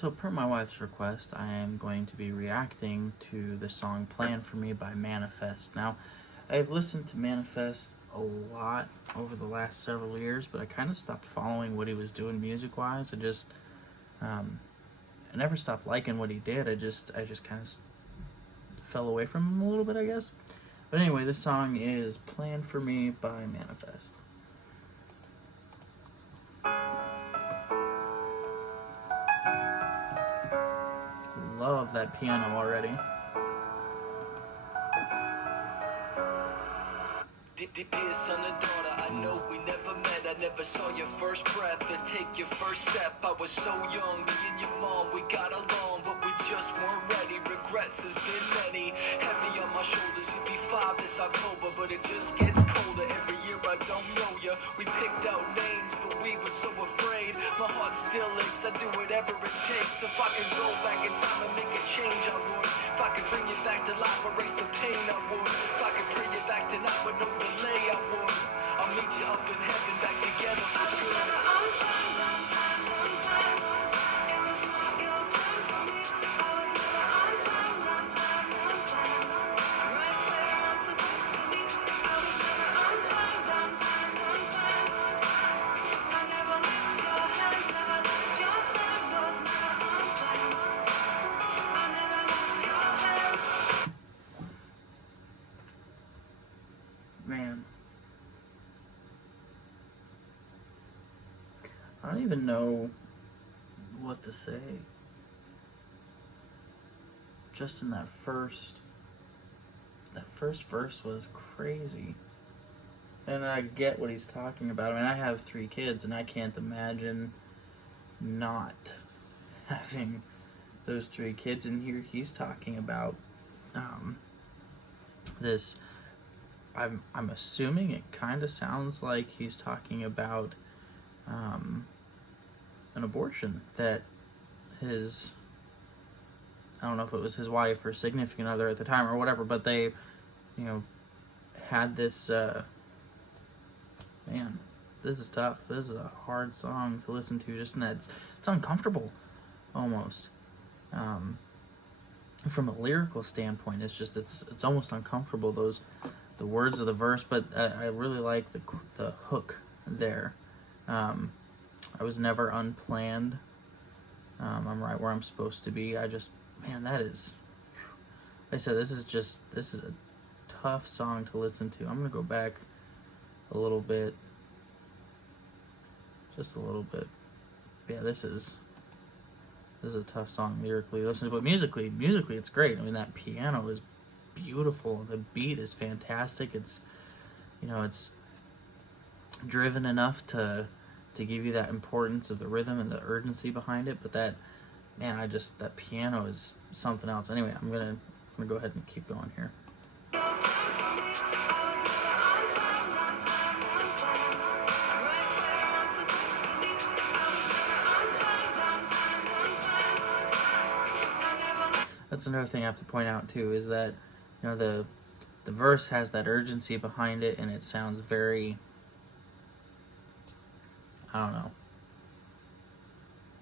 So, per my wife's request, I am going to be reacting to the song Plan For Me by Manafest. Now, I've listened to Manafest a lot over the last several years, but I kind of stopped following what he was doing music-wise. I never stopped liking what he did. I just kind of fell away from him a little bit, I guess. But anyway, this song is Plan For Me by Manafest. Love that piano already. Dear son and daughter, I know we never met. I never saw your first breath or take your first step. I was so young, me and your mom, we got along, but we just weren't ready. Regrets, there's been many. Heavy on my shoulders, you'd be 5 this October, but it just gets colder every year. I don't know you. We picked out names, but we were so afraid. My heart still aches, I do whatever it takes. If I could go back in time and make a change, I would. If I could bring you back to life, erase the pain, I would. If I could bring you back tonight with no delay, I would. I'll meet you up in heaven, back together for good. Man, I don't even know what to say. Just in that first verse was crazy. And I get what he's talking about. I mean, I have 3 kids, and I can't imagine not having those 3 kids. And here he's talking about this. I'm assuming it kind of sounds like he's talking about an abortion that I don't know if it was his wife or significant other at the time or whatever, but they, had this, man, this is tough. This is a hard song to listen to, just in that it's uncomfortable, almost. From a lyrical standpoint, it's almost uncomfortable, the words of the verse, but I really like the hook there. I was never unplanned. I'm right where I'm supposed to be. Man, that is, like I said, this is a tough song to listen to. I'm gonna go back a little bit, just a little bit. Yeah, this is a tough song lyrically to listen to, but musically it's great. I mean, that piano is beautiful. The beat is fantastic. It's driven enough to give you that importance of the rhythm and the urgency behind it. But that piano is something else. Anyway, I'm gonna go ahead and keep going here. That's another thing I have to point out too, is that the verse has that urgency behind it, and it sounds very, I don't know,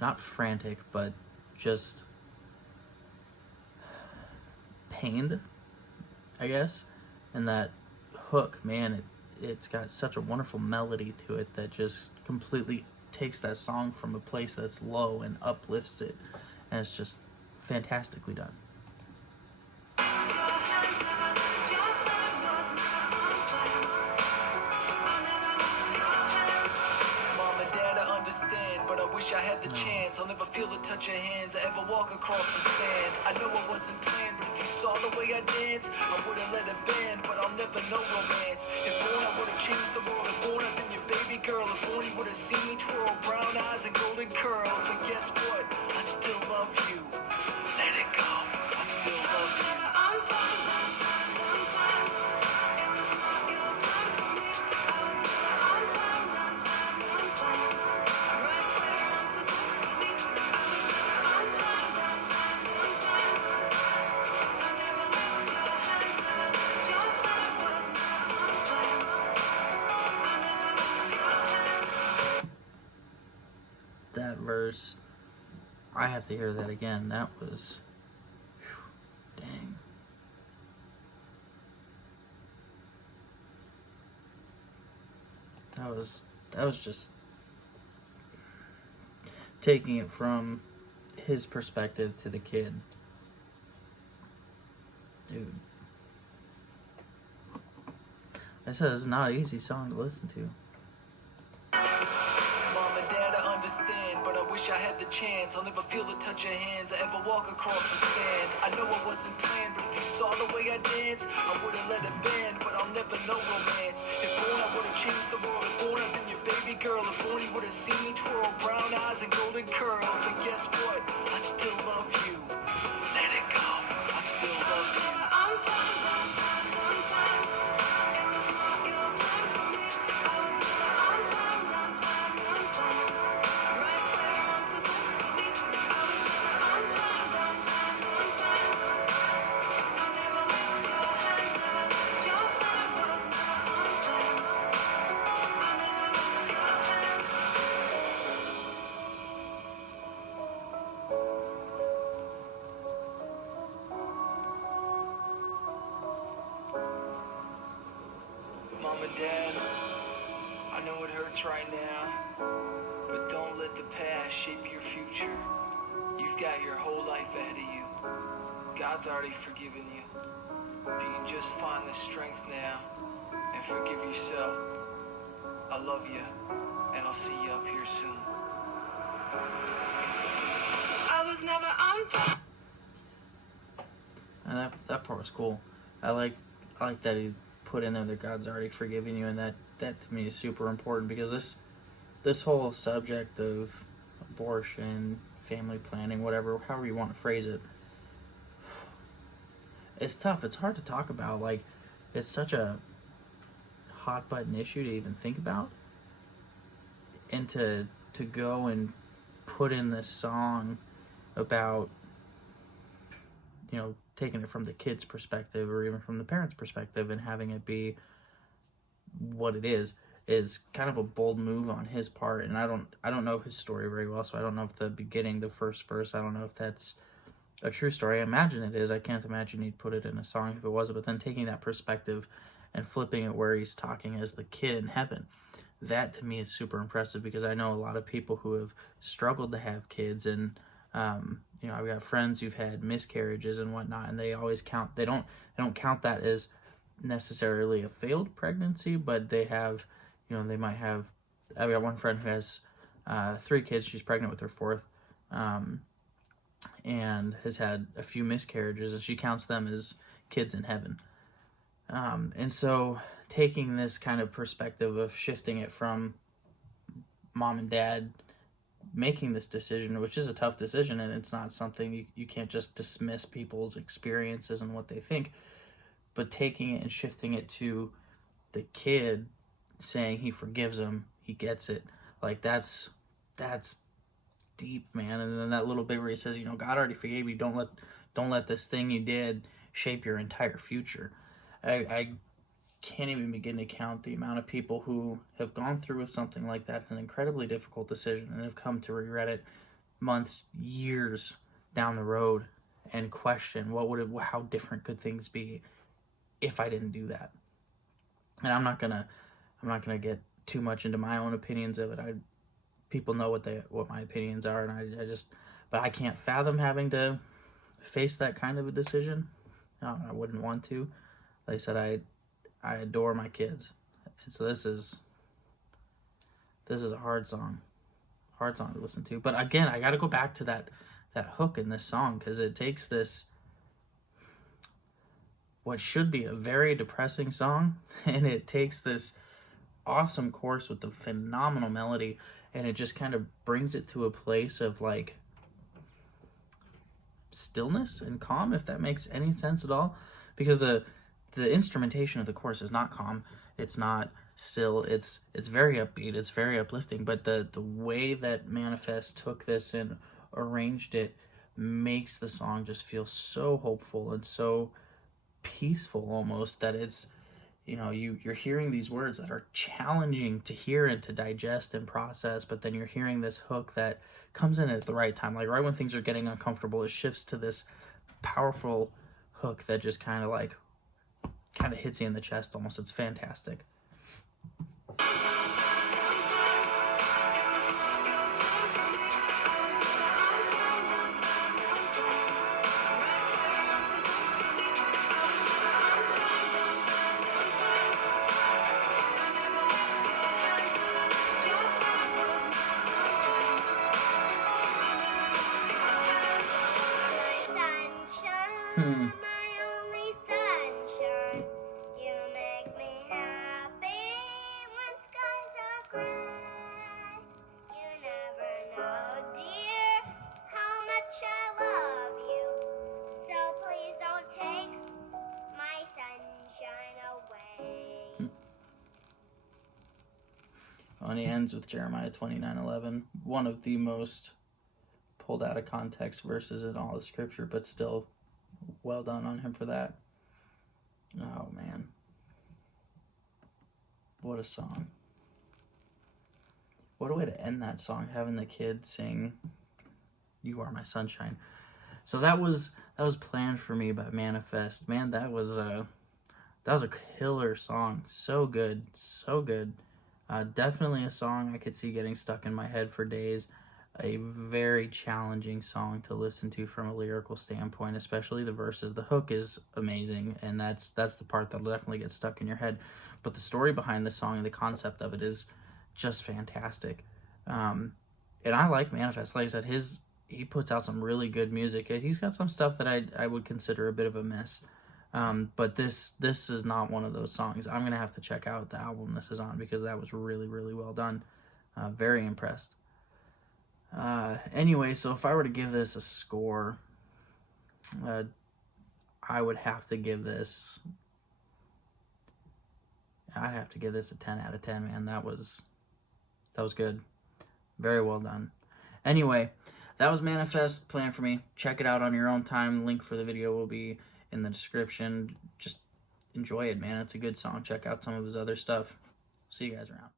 not frantic, but just pained, I guess. And that hook, man, it's got such a wonderful melody to it that just completely takes that song from a place that's low and uplifts it, and it's just fantastically done. But I wish I had the chance. I'll never feel the touch of hands. I ever walk across the sand. I know I wasn't planned, but if you saw the way I dance, I would've let it bend, but I'll never know romance. If born, I would've changed the world. If born, I'd been your baby girl. If born, you would've seen me twirl brown eyes and golden curls. And guess what? I still love you. Let it go. I still love you. That verse, I have to hear that again. That was, dang. That was just taking it from his perspective to the kid. Dude. I said it's not an easy song to listen to. Mom and Dad, I understand, but I wish I had the chance. I'll never feel the touch of hands I ever walk across the sand. I know I wasn't planned, but if you saw the way I dance, I would've let it bend, but I'll never know romance. If born, I would've changed the world. If born, I've been your baby girl. If born, you would've seen me twirl brown eyes and golden curls. And guess what? I still love you. Let it go. I still love you. Mom and Dad, I know it hurts right now, but don't let the past shape your future. You've got your whole life ahead of you. God's already forgiven you. If you can just find the strength now and forgive yourself, I love you, and I'll see you up here soon. I was never on. And that part was cool. I like that he put in there that God's already forgiven you, and that to me is super important, because this whole subject of abortion, family planning, whatever, however you want to phrase it, it's tough. It's hard to talk about. Like, it's such a hot button issue to even think about, and to go and put in this song about, you know, taking it from the kid's perspective or even from the parent's perspective and having it be what it is kind of a bold move on his part. And I don't know his story very well, so I don't know if the beginning, the first verse, I don't know if that's a true story. I imagine it is. I can't imagine he'd put it in a song if it was, but then taking that perspective and flipping it where he's talking as the kid in heaven, that to me is super impressive, because I know a lot of people who have struggled to have kids, and you know, I've got friends who've had miscarriages and whatnot, and they always count, they don't count that as necessarily a failed pregnancy, but they have, you know, they might have, I've got one friend who has 3 kids, she's pregnant with her 4th, and has had a few miscarriages, and she counts them as kids in heaven. And so taking this kind of perspective of shifting it from mom and dad making this decision, which is a tough decision, and it's not something you can't just dismiss people's experiences and what they think, but taking it and shifting it to the kid saying he forgives him, he gets it, like that's deep, man. And then that little bit where he says, you know, God already forgave you, don't let this thing you did shape your entire future. I can't even begin to count the amount of people who have gone through with something like that, an incredibly difficult decision, and have come to regret it months, years down the road, and question how different could things be if I didn't do that. And I'm not gonna get too much into my own opinions of it. People know what my opinions are, and but I can't fathom having to face that kind of a decision. I wouldn't want to. Like I said, I adore my kids, and so this is a hard song to listen to. But again, I got to go back to that hook in this song, because it takes this, what should be a very depressing song, and it takes this awesome chorus with the phenomenal melody, and it just kind of brings it to a place of like stillness and calm, if that makes any sense at all, because the instrumentation of the chorus is not calm, it's not still, it's very upbeat, it's very uplifting, but the way that Manafest took this and arranged it makes the song just feel so hopeful and so peaceful almost, that you know, you're hearing these words that are challenging to hear and to digest and process, but then you're hearing this hook that comes in at the right time. Like right when things are getting uncomfortable, it shifts to this powerful hook that just kind of hits you in the chest almost. It's fantastic. Hmm. My only sunshine, you make me happy when skies are gray. You never know, dear, how much I love you. So please don't take my sunshine away. And he ends with Jeremiah 29:11, one of the most pulled out of context verses in all of Scripture, but still well done on him for that. Oh man, what a song. What a way to end that song, having the kid sing "You Are My Sunshine." So that was planned for me by Manafest. Man, that was a killer song. So good, so good. Definitely a song I could see getting stuck in my head for days. A very challenging song to listen to from a lyrical standpoint, especially the verses. The hook is amazing, and that's the part that'll definitely get stuck in your head. But the story behind the song and the concept of it is just fantastic. And I like Manafest. Like I said, he puts out some really good music. He's got some stuff that I would consider a bit of a miss. But this is not one of those songs. I'm gonna have to check out the album this is on, because that was really, really well done. Very impressed. Anyway, so if I were to give this a score, I would have to give this. I'd have to give this a 10 out of 10, man. That was good. Very well done. Anyway, that was Manafest, planned for me. Check it out on your own time. Link for the video will be in the description. Just enjoy it, man. It's a good song. Check out some of his other stuff. See you guys around.